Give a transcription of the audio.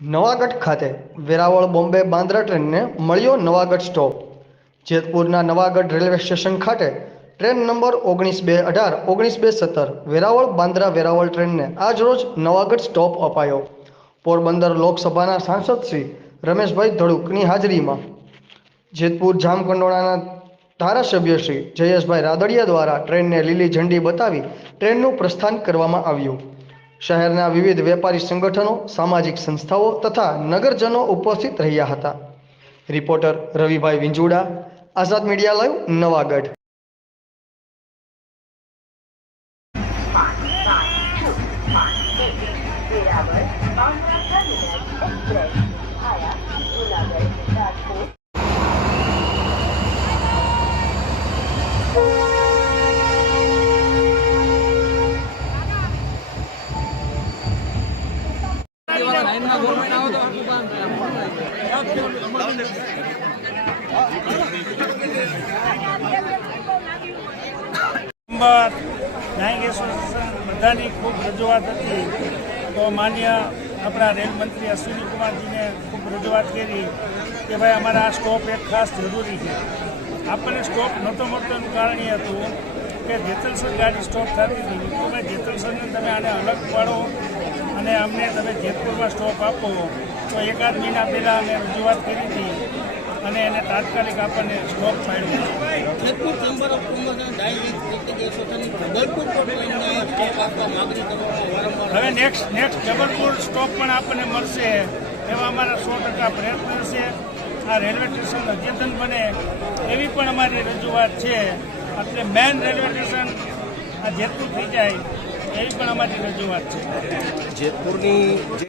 નવાગઢ ખાતે વેરાવળ બોમ્બે બાંદ્રા ટ્રેનને મળ્યો નવાગઢ સ્ટોપ. જેતપુરના નવાગઢ રેલવે સ્ટેશન ખાતે ટ્રેન નંબર ઓગણીસ બે અઢાર, ઓગણીસ બે સત્તર વેરાવળ બાંદ્રા વેરાવળ ટ્રેનને આજરોજ નવાગઢ સ્ટોપ અપાયો. પોરબંદર લોકસભાના સાંસદ શ્રી રમેશભાઈ ધડુકની હાજરીમાં જેતપુર જામકંડોળાના ધારાસભ્ય શ્રી જયેશભાઈ રાદડિયા દ્વારા ટ્રેનને લીલી ઝંડી બતાવી ટ્રેનનું પ્રસ્થાન કરવામાં આવ્યું. શહેરના વિવિધ વેપારી સંગઠનો, સામાજિક સંસ્થાઓ તથા નગરજનો ઉપસ્થિત રહ્યા હતા. Reporter Ravibhai Vinjuda, Azad media live, Navagadh. Veraval બધાની ખૂબ રજૂઆત હતી. તો માન્ય આપણા રેલ મંત્રી કુમારજીને ખૂબ રજૂઆત કરી કે ભાઈ, અમારા આ સ્ટોપ એક ખાસ જરૂરી છે. આપણને સ્ટોપ નહોતો મળતાનું કારણ એ હતું કે જેતલસર ગાડી સ્ટોપ થતી હતી. તો ભાઈ જેતલસરને તમે આને અલગ પાડો અને અમને તમે જેતપુરમાં સ્ટોપ આપો તો એકાદ મહિના પહેલાં અમે રજૂઆત કરી હતી અને એને તાત્કાલિક આપણને સ્ટોપ પાડ્યો જેતપુર ચેમ્બર ઓફ કોમર્સ એસોસિએશનની જબલપુર હવે નેક્સ્ટ નેક્સ્ટ જબલપુર સ્ટોપ પણ આપણને મળશે એવા અમારા સો ટકા પ્રયત્ન છે આ રેલવે સ્ટેશન અદ્યતન બને એવી પણ અમારી રજૂઆત છે. એટલે મેન રેલવે સ્ટેશન આ જેતપુર થઈ જાય. એવી પણ અમારી રજૂઆત છે. જેતપુરની જે